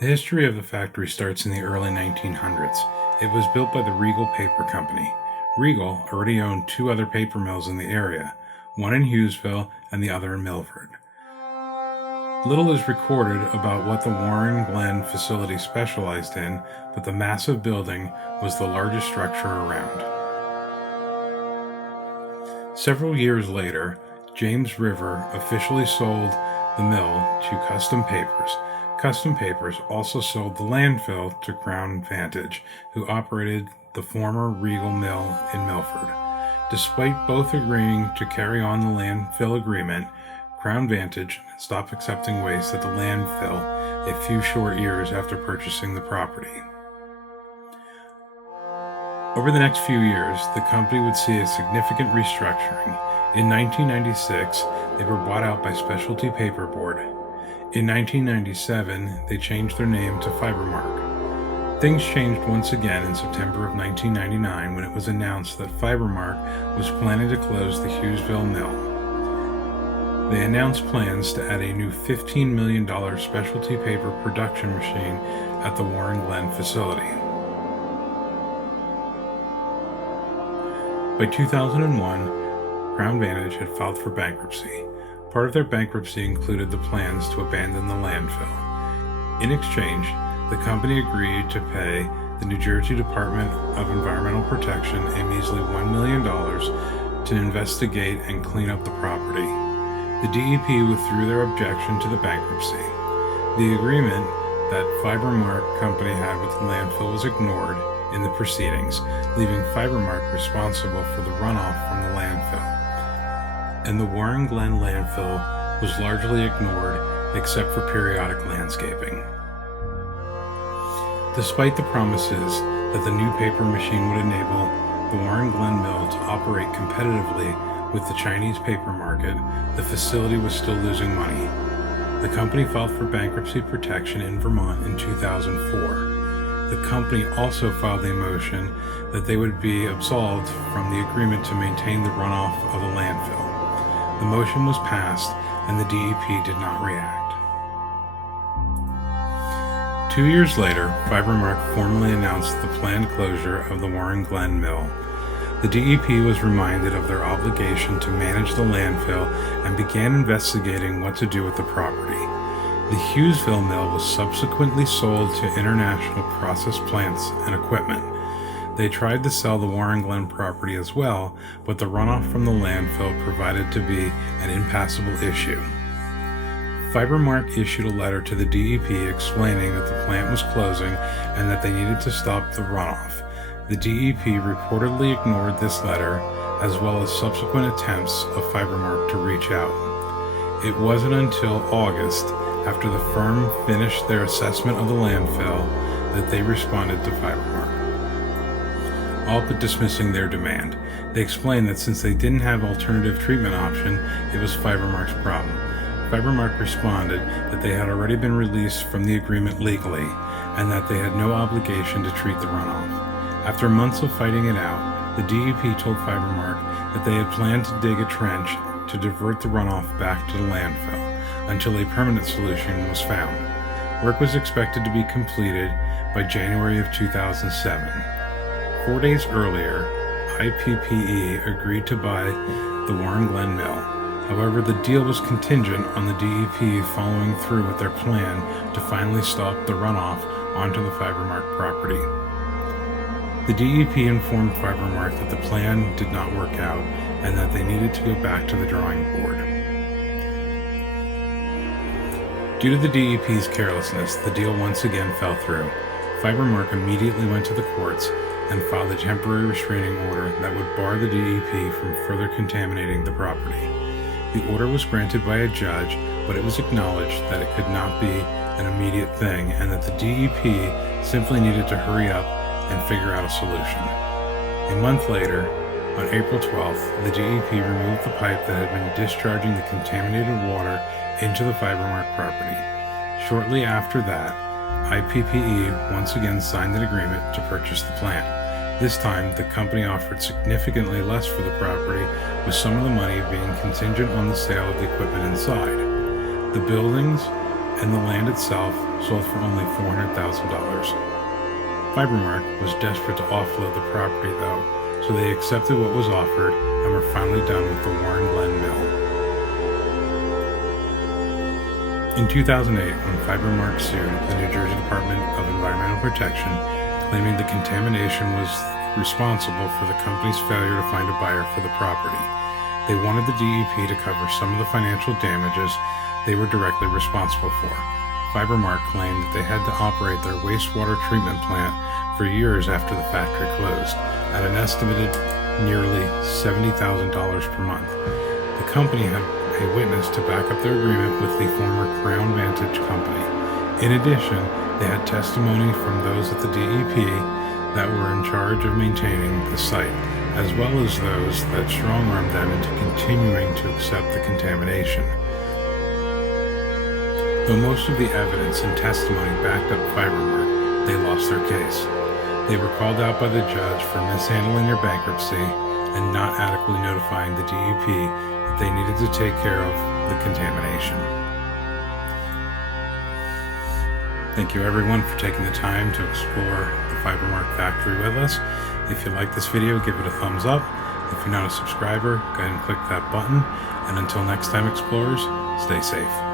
The history of the factory starts in the early 1900s. It was built by the Riegal Paper Company. Riegal already owned two other paper mills in the area, one in Hughsville and the other in Milford. Little is recorded about what the Warren Glen facility specialized in, but the massive building was the largest structure around. Several years later, James River officially sold the mill to Custom Papers. Custom Papers also sold the landfill to Crown Vantage, who operated the former Riegal Mill in Milford. Despite both agreeing to carry on the landfill agreement, Crown Vantage stopped accepting waste at the landfill a few short years after purchasing the property. Over the next few years, the company would see a significant restructuring. In 1996, they were bought out by Specialty Paper Board. In 1997, they changed their name to Fibermark. Things changed once again in September of 1999 when it was announced that Fibermark was planning to close the Hughsville mill. They announced plans to add a new $15 million specialty paper production machine at the Warren Glen facility. By 2001, Crown Vantage had filed for bankruptcy. Part of their bankruptcy included the plans to abandon the landfill. In exchange, the company agreed to pay the New Jersey Department of Environmental Protection a measly $1 million to investigate and clean up the property. The DEP withdrew their objection to the bankruptcy. The agreement that Fibermark Company had with the landfill was ignored in the proceedings, leaving Fibermark responsible for the runoff from the landfill. And the Warren Glen landfill was largely ignored except for periodic landscaping. Despite the promises that the new paper machine would enable the Warren Glen mill to operate competitively with the Chinese paper market, the facility was still losing money. The company filed for bankruptcy protection in Vermont in 2004. The company also filed a motion that they would be absolved from the agreement to maintain the runoff of the landfill. The motion was passed, and the DEP did not react. 2 years later, Fibermark formally announced the planned closure of the Warren Glen mill. The DEP was reminded of their obligation to manage the landfill and began investigating what to do with the property. The Hughsville mill was subsequently sold to International Process Plants and Equipment. They tried to sell the Warren Glen property as well, but the runoff from the landfill proved to be an impassable issue. Fibermark issued a letter to the DEP explaining that the plant was closing and that they needed to stop the runoff. The DEP reportedly ignored this letter, as well as subsequent attempts of Fibermark to reach out. It wasn't until August, after the firm finished their assessment of the landfill, that they responded to Fibermark, all but dismissing their demand. They explained that since they didn't have alternative treatment option, it was Fibermark's problem. Fibermark responded that they had already been released from the agreement legally, and that they had no obligation to treat the runoff. After months of fighting it out, the DEP told Fibermark that they had planned to dig a trench to divert the runoff back to the landfill until a permanent solution was found. Work was expected to be completed by January of 2007. 4 days earlier, IPPE agreed to buy the Warren Glen mill. However, the deal was contingent on the DEP following through with their plan to finally stop the runoff onto the Fibermark property. The DEP informed Fibermark that the plan did not work out and that they needed to go back to the drawing board. Due to the DEP's carelessness, the deal once again fell through. Fibermark immediately went to the courts and filed a temporary restraining order that would bar the DEP from further contaminating the property. The order was granted by a judge, but it was acknowledged that it could not be an immediate thing and that the DEP simply needed to hurry up and figure out a solution. A month later, on April 12th, the DEP removed the pipe that had been discharging the contaminated water into the Fibermark property. Shortly after that, IPPE once again signed an agreement to purchase the plant. This time, the company offered significantly less for the property, with some of the money being contingent on the sale of the equipment inside. The buildings and the land itself sold for only $400,000. Fibermark was desperate to offload the property though, so they accepted what was offered and were finally done with the Warren Glen mill. In 2008, when Fibermark sued the New Jersey Department of Environmental Protection, claiming the contamination was responsible for the company's failure to find a buyer for the property, they wanted the DEP to cover some of the financial damages they were directly responsible for. Fibermark claimed that they had to operate their wastewater treatment plant for years after the factory closed, at an estimated nearly $70,000 per month. The company had a witness to back up their agreement with the former Crown Vantage Company. In addition, they had testimony from those at the DEP that were in charge of maintaining the site, as well as those that strong-armed them into continuing to accept the contamination. Though most of the evidence and testimony backed up Fibermark, they lost their case. They were called out by the judge for mishandling their bankruptcy and not adequately notifying the DEP that they needed to take care of the contamination. Thank you everyone for taking the time to explore the Fibermark factory with us. If you like this video, give it a thumbs up. If you're not a subscriber, go ahead and click that button. And until next time, explorers, stay safe.